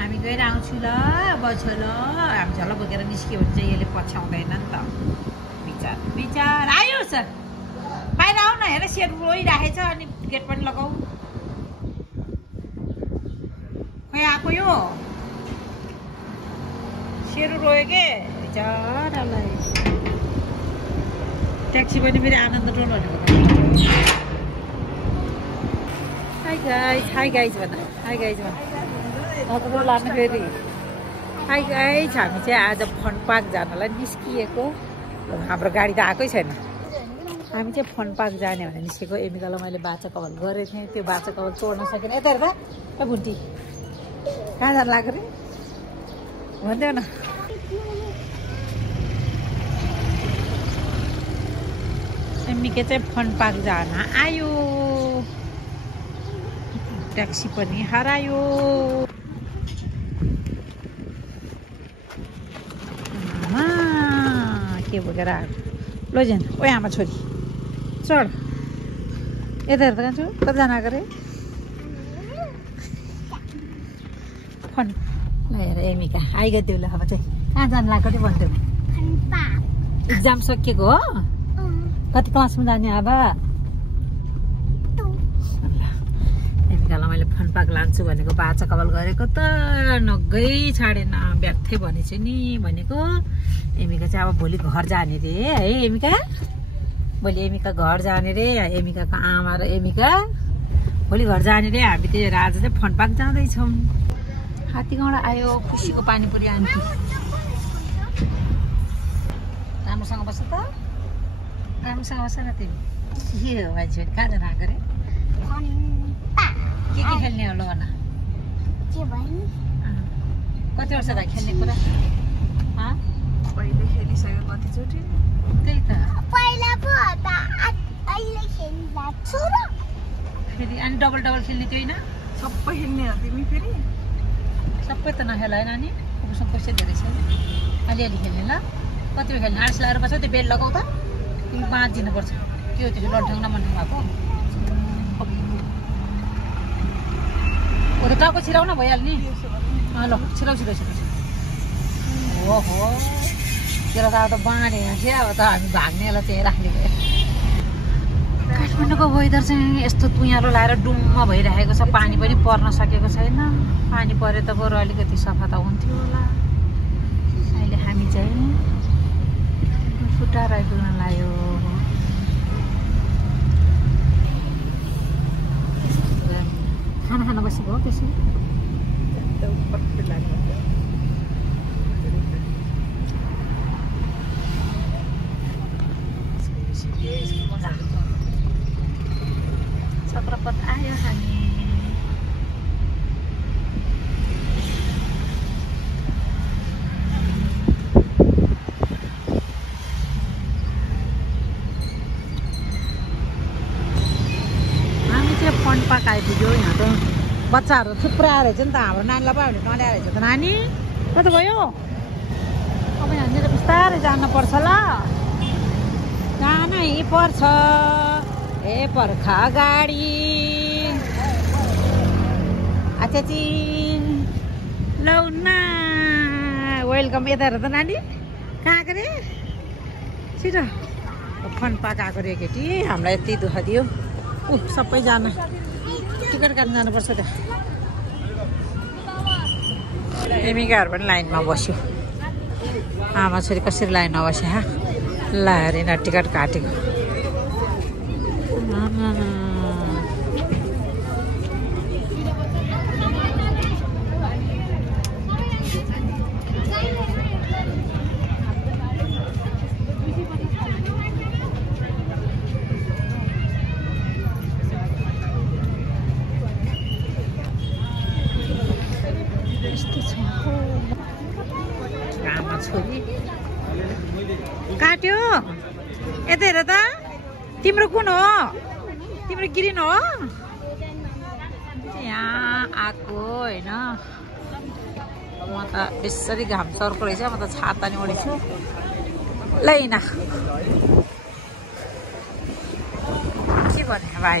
हामी गएर आउँछु ल बच्छ ल हामी झल बोकेर निस्क्यो भने चाहिँ यसले पछ्याउँदैन नि त विचार विचार आयो सर बाहिर आऊ न हेर सेयर रोइराखेछ अनि गेट पनि लगाऊ खोइ आएको यो सेरू रोयो के बिचरालाई ट्याक्सी पनि फेरि आनन्द टोल भनेको हाई गाइज भन हाई गाइज भन नत्र लानु फेरि हाई गाइज हामी चाहिँ आज फन पार्क जानलाई निस्किएको हाम्रो गाडी त आएकै छैन हामी चाहिँ फन पार्क जाने भनेर निस्केको एमिकालाई मैले बाचा कभल गरेको थिएँ त्यो बाचा कभल तोड्न सकेन यता हेर्दा ए भुन्टी कहाँ जानु लाग्यो रे भनिदेऊ न एमिके चाहिँ फन पार्क जान आयो ट्याक्सी पनि हरायो के बोकेर आएको लैजान ओ आमा छोरी चढ यता हेर्दा कान्छु कतिजना आएको रे फन ल हेर एमिका आइगयो ल अब चाहिँ कहाँ जानु लाग्यो रे भनिदेऊ इक्जाम सकिएको हो कति क्लासमा जाने अब एमिकालाई मैले फन पार्क लान्छु भनेको बाचा कबल गरेको त नगै छाडेन व्यर्थै भनेछु नि भनेको एमिका चाहिँ अब भोलि घर जाने रे है एमिका भोलि एमिका घर जाने रे एमिकाको आमा र एमिका भोलि घर जाने रे हामी त्यही आज चाहिँ फन पार्क जाँदैछौँ हात्तीगाउँडा आयो खुसीको पानीपुरी आन्टी राम्रोसँग बस्छ त राम्रोसँग बस्छ न तिमी के हो मान्छे कहाँ जानु आएको रे के खेल्ने हो ल भन कति वर्ष भयो खेल्ने कुरा पहिले खेलिसक्यो कतिचोटि त्यही त पहिला पो त अहिले खेलिरहेको छु र फेरि अनि डबल डबल खेल्ने त्यो होइन सबै खेल्ने हो तिमी फेरि सबै त नखेला है नानी उसँग पैसा धेरै छ अलिअलि खेल्ने ल कति बेला खेल्ने आर्ट्स लगाएर बस्छ त्यो बेड लगाउ त तिमी 5 दिनुपर्छ के हो त्यो लन्ठ्याङ नमन्ठ्याङ भएको ओ त टाउको छिराउन भइहाल्ने ल छिराउ छिराउ छिराउ ओहो त्यसलाई त अब त बाँडे चाहिँ अब त हामी भाग्नेलाई त्यही राख्ने भयो काठमाडौँको वेदर चाहिँ यस्तो तुयारो लाएर डुम्म भइरहेको छ पानी पनि पर्न सकेको छैन पानी परे त बरु अलिकति सफा त हुन्थ्यो होला अहिले हामी चाहिँ फुटा राइपुग्न लाग्यो खाना खान बसेको हो त्यसै चक्रपथ आयो हामी चाहिँ फन पार्क आइपुग्यो यहाँ त बच्चाहरू थुप्रो आएर रहेछ नि त हाम्रो नानीलाई पो हामीले नल्याएर रहेछ त नानी कता गयो अब यहाँनिर बिस्तारै जानुपर्छ ल जानै पर्छ ए पर्खा गाडी अच्छा लौ न वेलकम यता हेर त नानी कहाँ आएको रे छिटो फन पार्क आएको रे केटी हामीलाई यति दुःख दियो सबैजना टिकट काट्न जानुपर्छ त्यहाँ एमिकाहरू पनि लाइनमा बस्यो आमा छोरी कसरी लाइनमा बस्यो ल हेर टिकट काटेको काट्यो यता हेर त तिम्रो कुन हो तिम्रो ग्रिन हो यहाँ आएको होइन म त बेसरी घाम सर्को रहेछ म त छाता नि ओढेछु लैन के भने भाइ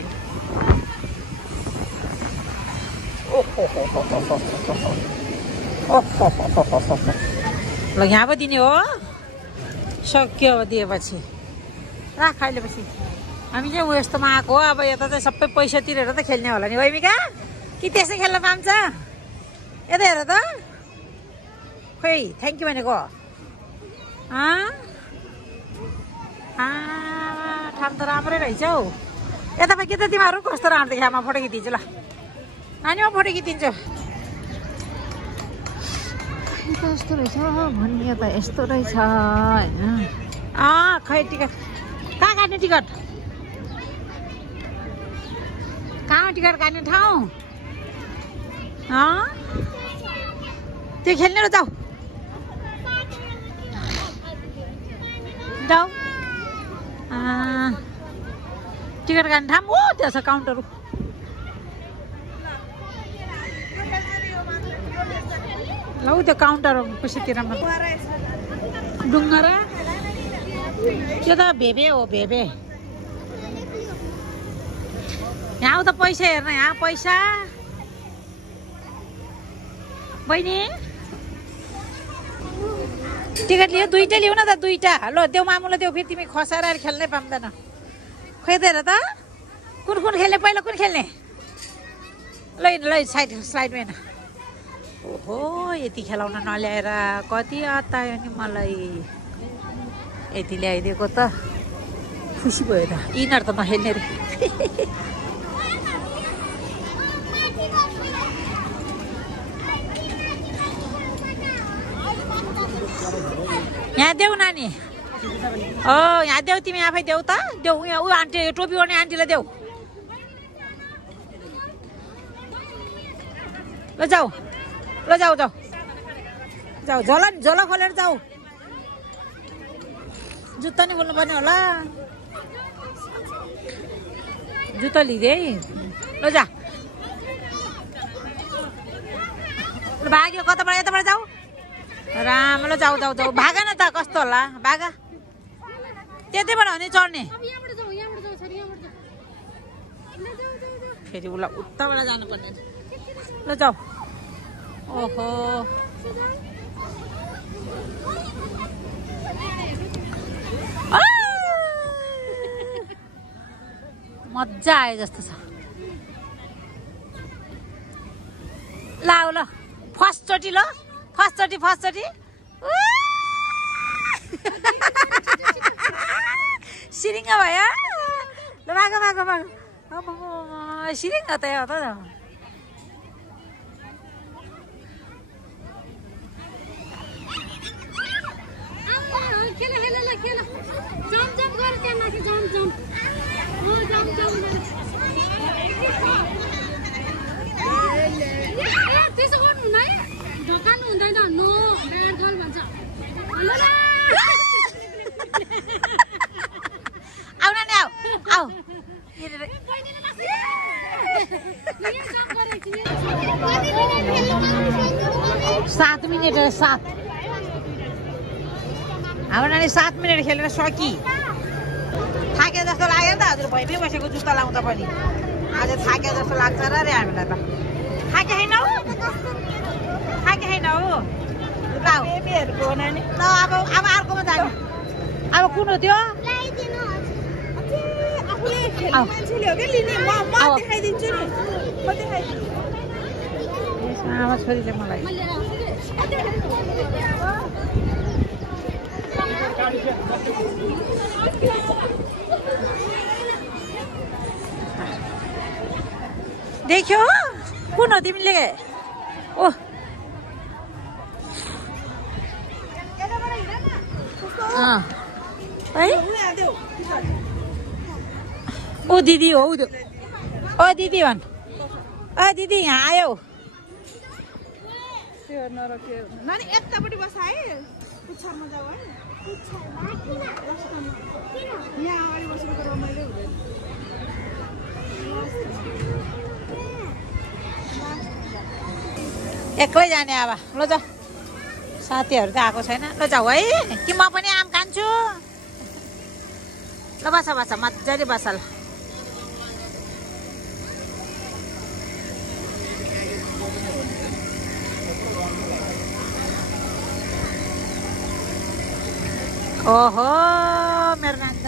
ल यहाँ पो दिने हो सक्यो अब दिएपछि राख खाइलेपछि हामी चाहिँ ऊ यस्तोमा आएको हो अब यता चाहिँ सबै पैसा तिरेर त खेल्ने होला नि वैमिका कि त्यसै खेल्न पाउँछ यता हेर त खोइ थ्याङ्क यू भनेको ठाउँ त राम्रै रहेछ हौ यता के त तिमीहरू कस्तो राम्रो देखा म फोटो खिचिदिन्छु ल नानी म फोटो खिचिदिन्छु कस्तो रहेछ भन्ने त यस्तो रहेछ होइन खै टिकट कहाँ काट्ने टिकट कहाँ टिकट काट्ने ठाउँ त्यो खेल्ने र जाऊ जाऊ टिकट काट्ने ठाउँ हो त्यहाँ छ काउन्टर ल त्यो काउन्टर कसैतिर डुङ्गरा त्यो त भेबे हो भेबे यहाँ त पैसा हेर्न यहाँ पैसा बहिनी टिकट लियो दुईटा लिऊ न त दुईटा ल देऊ मामुलाई देऊ फेरि तिमी खसाएर खेल्नै पाउँदैन खोइ त हेर त कुन खेल्ने पहिला कुन खेल्ने ल साइडमा हेर्न ओहो यति खेलाउन नल्याएर कति अतायो नि मलाई यति ल्याइदिएको त खुसी भयो त यिनीहरू त नखेल्ने रे यहाँ देऊ नानी यहाँ देऊ तिमी आफै देऊ त देऊ यहाँ ऊ आन्टी टोपी गर्ने आन्टीलाई देऊ ल जाऊ झोला खोलेर जाऊ जुत्ता नि बोल्नु पर्ने होला जुत्ता लिँदै ल जा भाग्यो कताबाट यताबाट जाऊ राम्रो जाऊ भागा न त कस्तो होला भागा त्यतैबाट हो नि चढ्ने फेरि उसलाई उताबाट जानुपर्ने ल जाऊ ओहो मजा आयो जस्तो छ ल फर्स्ट चोटि सिरिङ्ग भयो ल भाग सिरिङ्ग त हो त त्यसो गर्नु हुँदैन ढकाल्नु हुँदैन नो ब्याड गर्ल भन्छ आउ नानी आउ 7 मिनट 7 हाम्रो नानी 7 मिनट खेलेर सकि थाके जस्तो लाग्यो नि त हजुर भइमै बसेको जुत्ता लाउँदा पनि आज थाके जस्तो लाग्छ र रे हामीलाई त थाके हैन हो बेबीहरुको नानी ल अब अर्कोमा जानु अब कुन हो त्यो आफुले खेल्ने मान्छेले हो के लिने म देखाइदिन्छु नि म देखाइदिन्छु आमा छोरीले मलाई देख्यो कुन हो तिमीले ओ ओ दिदी हो ओ दिदी भन् ओ दिदी यहाँ आयो नानी यतापट्टि बस है पुच्छरमा जाऊ है यहाँ अगाडि बसेको त रमाइलो हुँदैन एक्लै जाने अब ल जाऊ साथीहरू त आएको छैन ल जाऊ है कि म पनि आम खान्छु ल बस मजाले बस ल ओहो मेरो नानी त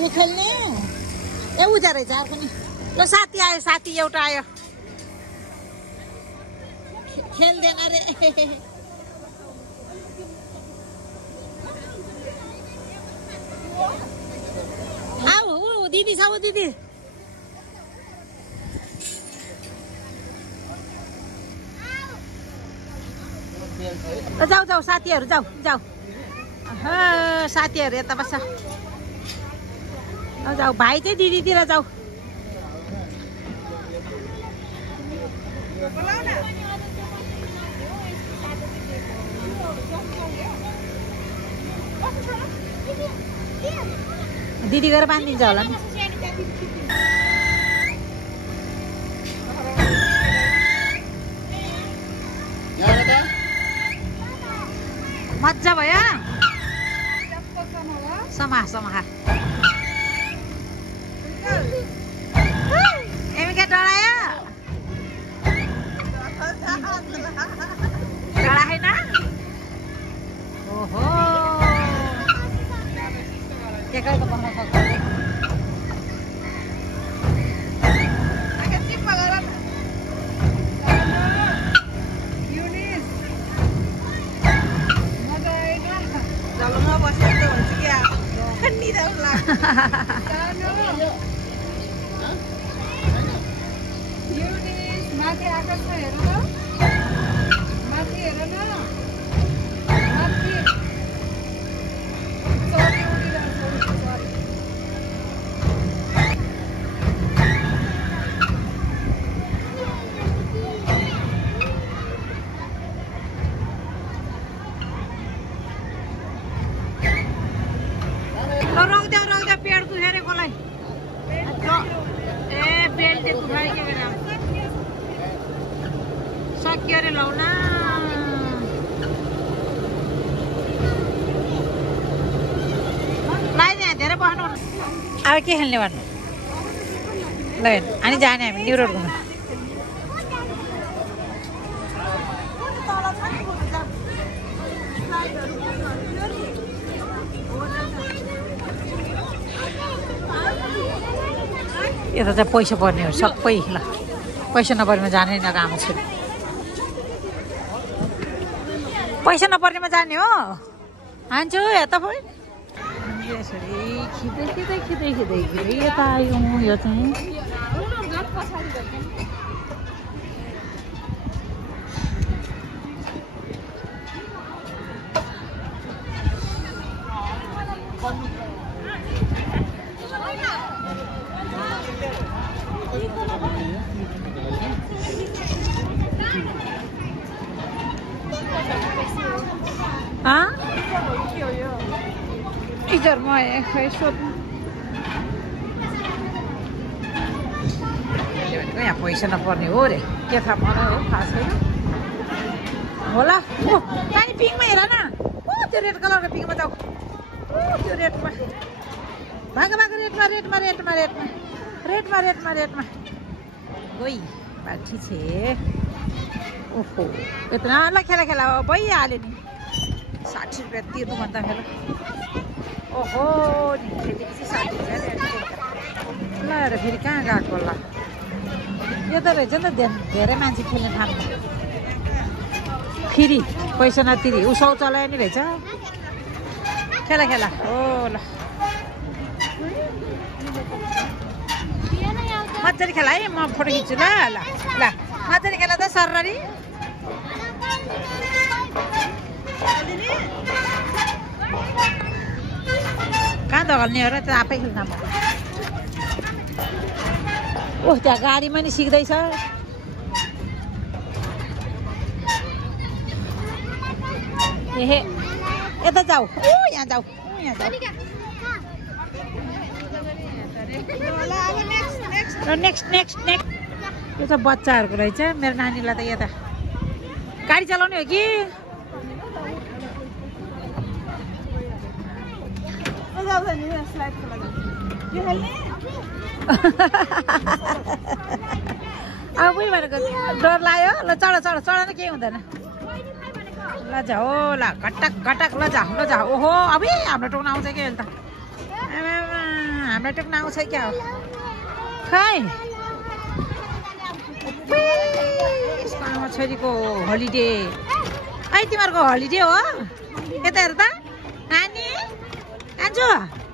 यो खेल्ने ए उजा रहेछ अर्को नि ल साथी आयो साथी एउटा आयो खेल्दैन रे आऊ दिदी छ ऊ दिदी जाऊ जाऊ साथीहरू जाऊ जाऊ साथीहरू यता बस्छ जाऊ भाइ चाहिँ दिदीतिर जाऊ दिदी गएर बाँधिदिन्छ होला नि मजा भयो समा समा एमिका डरायो डराएन ओहो केकैको बहना माथि आकाश हेर न माथि हेर न माथि सरी रोक्दा पेड़ दुखेरेकोलाई ए बेल्ट दुखाइ के बेला सक्यो रे लौना लाइन धेरै बस्नु अब के खेल्ने भन्नु ल अनि जाने हामी न्यु रोड घुम्न यता चाहिँ पैसा पर्ने हो सबै ल पैसा नपर्नेमा जाने नकाम छु पैसा नपर्नेमा जाने हो हान्छु यता पो यसरी खिच्दै खिच्दै खिच्दै खिच्दै खिच्दै यता आयौँ यो चाहिँ इधर मैं यहाँ पैसा नपर्ने हो रे के थाहा मलाई हो थाहा छैन होला पानी पिङमा हेर न त्यो रेड कलरको पिङमा जाऊ त्यो रेडमा भाग भाग रेडमा रेडमा रेडमा रेडमा रेडमा रेडमा रेडमा गई बाठी छे ओहो यत्रो ल खेला खेला भइहाल्यो नि 60 रुपियाँ तिर्नु भन्दा खेला ओहो नि खेलेपछि 60 रुपियाँ ल हेर फेरि कहाँ गएको होला यो त रहेछ नि त धेरै मान्छे खेल्ने ठाउँ फेरि पैसा नतिरी ऊ शौचालय नि रहेछ खेला खेला हो ल मजाले खेला है म फोटो खिच्छु ल ल ल मजाले खेला त सररी कहाँ धगल्ने हो र त आफै खेल्न म ओह त्यहाँ गाडीमा नि सिक्दैछ एहे यता जाऊ ओ यहाँ जाऊ यहाँ जाऊ नेक्स्ट नेक्स्ट नेक्स्ट यो चाहिँ बच्चाहरूको रहेछ मेरो नानीलाई त यता गाडी चलाउने हो कि अब उयो भनेको डर लाग्यो ल चढ चढ चढ न केही हुँदैन ल जाऊ ल घटक घटक ल जा ओहो अबे हाम्रो टोक्न आउँछ कि अहिले त हाम्रो टोक्न आउँछ क्या हो खै यसको आमा छोरीको होलिडे है तिमीहरूको होलिडे हो यता हेर त नानी कान्छु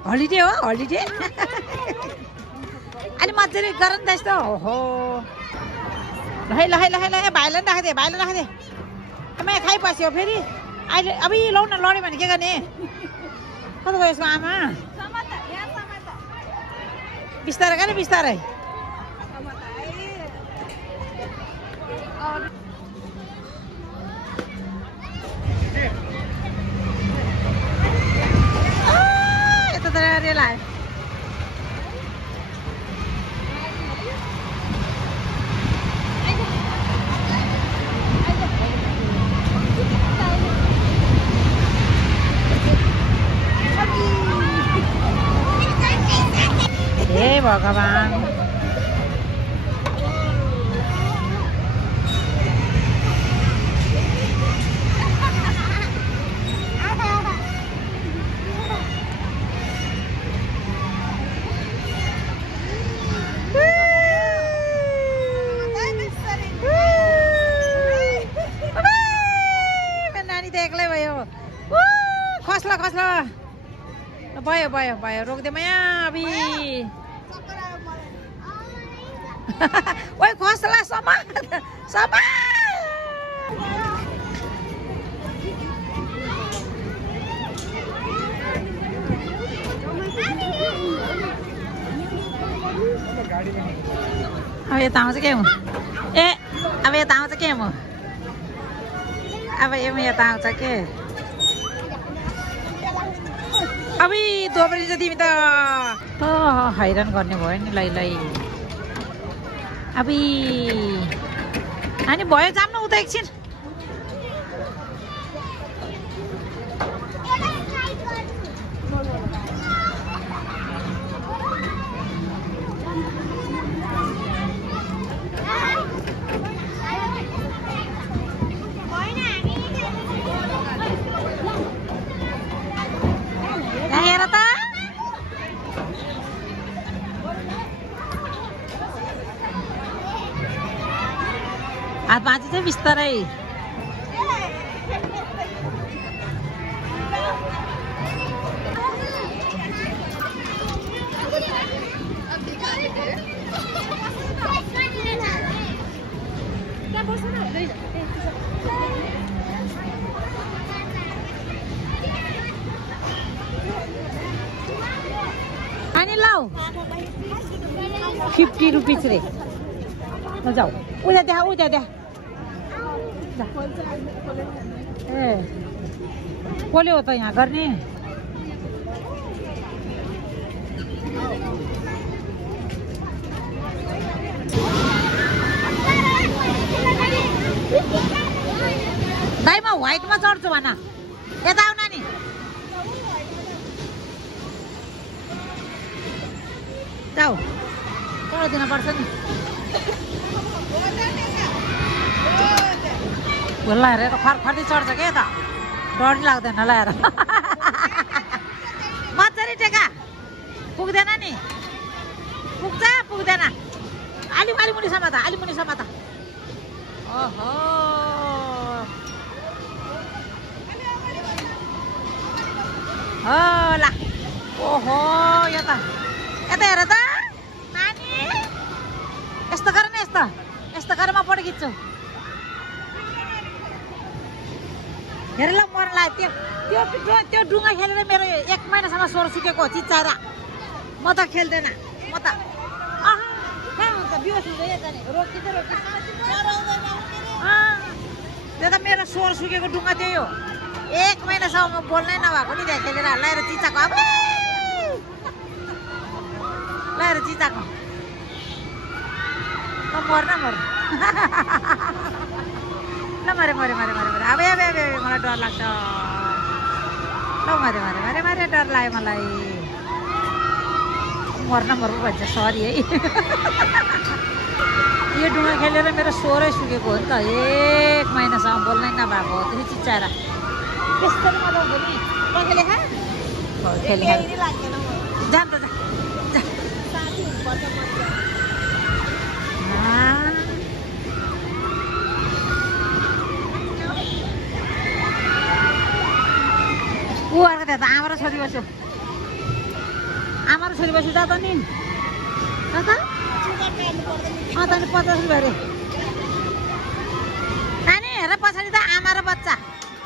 होलिडे हो होलिडे अलि मजाले गर नि त यस्तो ओहो ल है भाइलाई पनि राखिदिए आमा खाइपस्यो फेरि अहिले अब लौ न लड्यो भने के गर्ने कता गयो यसको आमा बिस्तारै गर्ने बिस्तारै यता त रेल आयो हे भगवान नानी त एक्लै भयो खस्ला भयो रोक्दैमा यहाँ अबि ओइ खस्ला समा अब यता आउँछ के म अब यता आउँछ के म अब यता आउँछ के अबि दोब्री त तिमी त हैरान गर्ने भयो नि लै अबि अनि भयो जाम न उता एकछिन हेर त हात भाँची चाहिँ बिस्तारै अनि लाऊ 50 रुपिस रे ल जाऊ उता देखा ए कसले हो त यहाँ गर्ने दाइ म व्हाइटमा चढ्छु भन यता आउ नानी जाऊ चढ्दिन पर्छ नि भुल्ला हेरेर फर्फर्दै चढ्छ के त डर नि लाग्दैन ल हेर मजाले टेका पुग्दैन नि पुग्दैन अलि मुनि समाता ओहो होला ओहो यता हेर त नानी यस्तो गर न यस्तो गरेर म फोटो खिच्छु हेर ल मर्न लाग्यो त्यो डुङ्गा खेलेर मेरो 1 महिनासम्म स्वर सुकेको चिच्चाएर म त खेल्दैन म त कहाँ हुन्छ बिहोस हुँदै जाने रोकिन्छ त्यो त मेरो स्वर सुकेको डुङ्गा त्यही हो 1 महिनासम्म म बोल्नै नभएको नि त्यहाँ खेलेर लगाएर चिच्चाको अब लगाएर चिच्चाको मर्न ल मरे अब मलाई डर लाग्छ ल मरे डर लाग्यो मलाई मर्न भन्छ सरी है यो डुङ्गा खेलेर मेरो स्वरै सुकेको हो नि त 1 महिनासम्म बोल्नै नभएको भएको हो त्यसरी चिच्चाएर त्यसरी मजा आउँछ नि कसैले खा खेले जान त ऊ अर्को त्यहाँ त आमा र छोरी बस्यो आमा र छोरी बस्यो जा त नि त अनि 50 रुपियाँ अरे नानी हेर पछाडि त आमा र बच्चा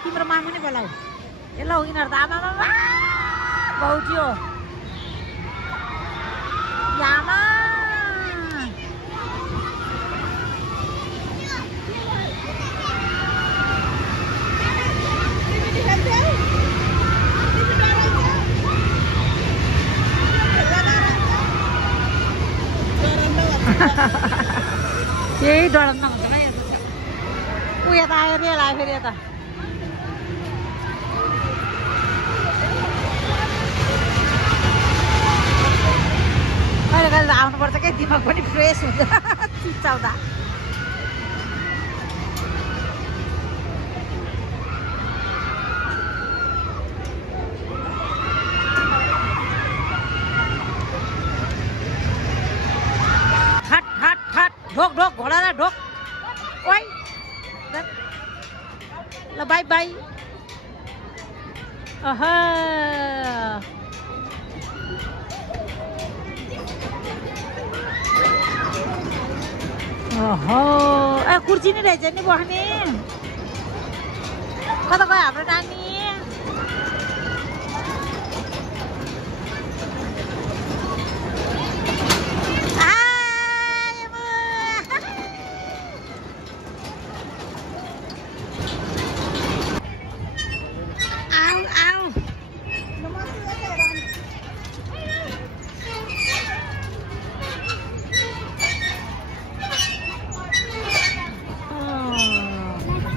तिम्रो मामु नै बोलाऊ ए ल यिनीहरू त आमा बाउज्यू आमा यही डरन्न हुन्छ भाइ ऊ यता आयो रेल आयो फेरि यता कहिले कहिले त आउनुपर्छ क्या दिमाग पनि फ्रेस हुन्छ चिच्चाउँदा ढोक ढोक घोडा र ढोक ओइ ल बाई बाई अहा ओहो ए कुर्सी नि रहेछ नि बस्ने कता गयो हाम्रो नानी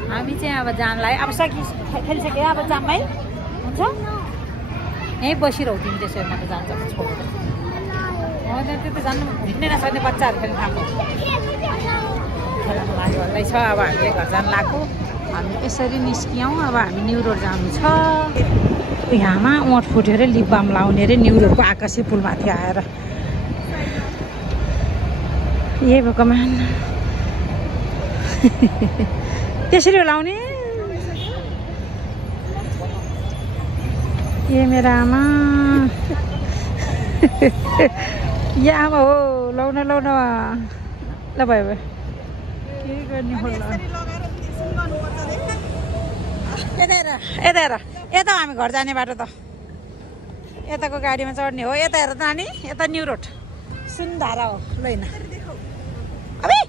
हामी चाहिँ अब जानलाई अब खेलिसक्यो अब जाममै हुन्छ यहीँ बसिरहौ तिमी त्यसो म त जान्छ छोडेर त्यो त जान्नु हिँड्नै नसक्ने बच्चाहरू फेरि खाएको खेल्नु लाग्यो भन्दैछ अब हामीले घर जानु लाग्यो हामी यसरी निस्कियौँ अब हामी न्यु रोड जानु छ यहाँमा ओठ फुटेर लिप बाम लाउने अरे न्यु रोडको आकाशे पुलमाथि आएर ए भगवान त्यसरी लाउने ए मेरो आमा या आमा हो लाउन लाउन ल भयो भयो के गर्ने होला यता यता हामी घर जाने बाटो त यताको गाडीमा चढ्ने हो यता हेर त नानी यता न्यु रोड सुनधारा हो लैन अबे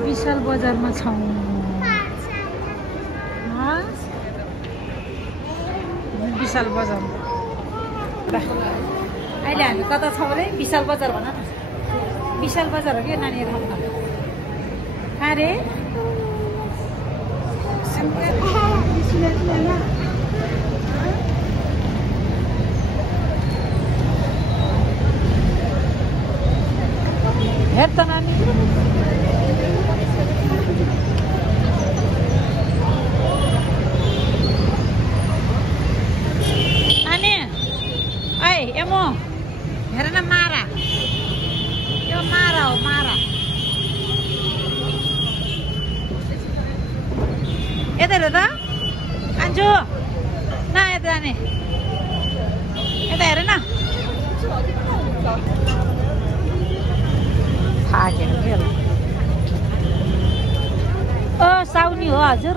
विशाल बजारमा छौँ विशाल बजार अहिले हामी कता छौँ अरे विशाल बजार भन न विशाल बजार हो कि नानीहरू कहाँ रे हेर त नानी एमो हेर न मारा यो मारा हो मारा यता हेर त कान्छु न यता जाने यता हेर न थाकेर ओ साउनी हो हजुर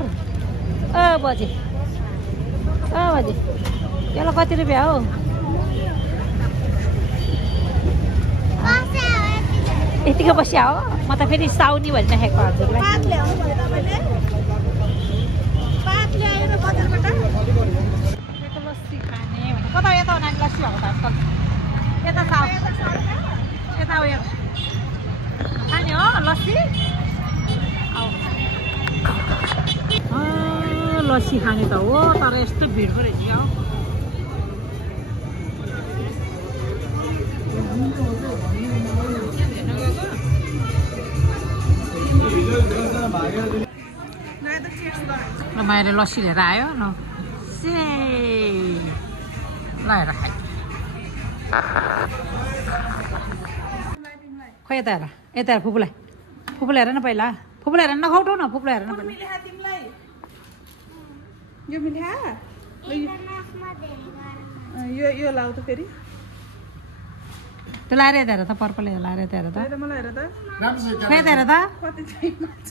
बजे यसलाई कति रुपियाँ हो यतिकै बसिया हो म त फेरि साउनी भनिराखेको हजुरलाई लस्सी खाने कता यता नानी लस्सी भएको त आजकल यता साउ यता उयो खाने हो लस्सी लस्सी लस्सी खाने त हो तर यस्तो भिड पो रहेछ क्या मायाले लस्सी लिएर आयो न लगाएर खायो खोइ यता हेर फुपूलाई हेर न पहिला फुपूलाई हेर नखाउटौ न फुपूलाई हेर न यो मिठा यो लाउ त फेरि त्यो लाएर हेर त पर्पल लाएर हेर त मलाई हेर त खोइ हेर त कति चाहिन्छ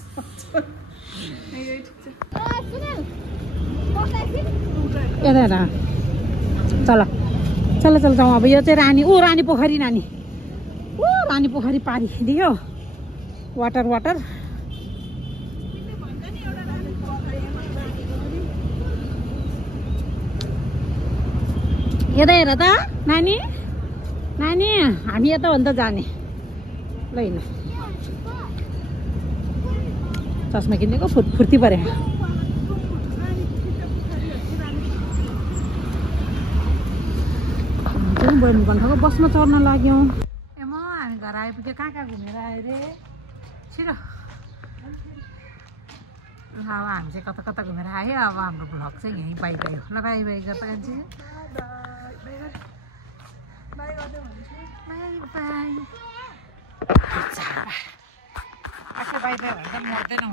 यता हेर चल जाउँ अब यो चाहिँ रानी रानी पोखरी नानी रानी पोखरी पारिदियो वाटर यता हेर त नानी हामी यता हो नि त जाने ल हिँड चस्मा किनेको फुर्ती परे भन्ठाको बसमा चढ्न लाग्यौँ हामी घर आइपुग्यो कहाँ घुमेर आयो रे छिटो अब हामी चाहिँ कता घुमेर आयो अब हाम्रो भ्लग चाहिँ यहीँ बाई गयो ल बाई गर्दा कान्छी बाई बाई मर्दैन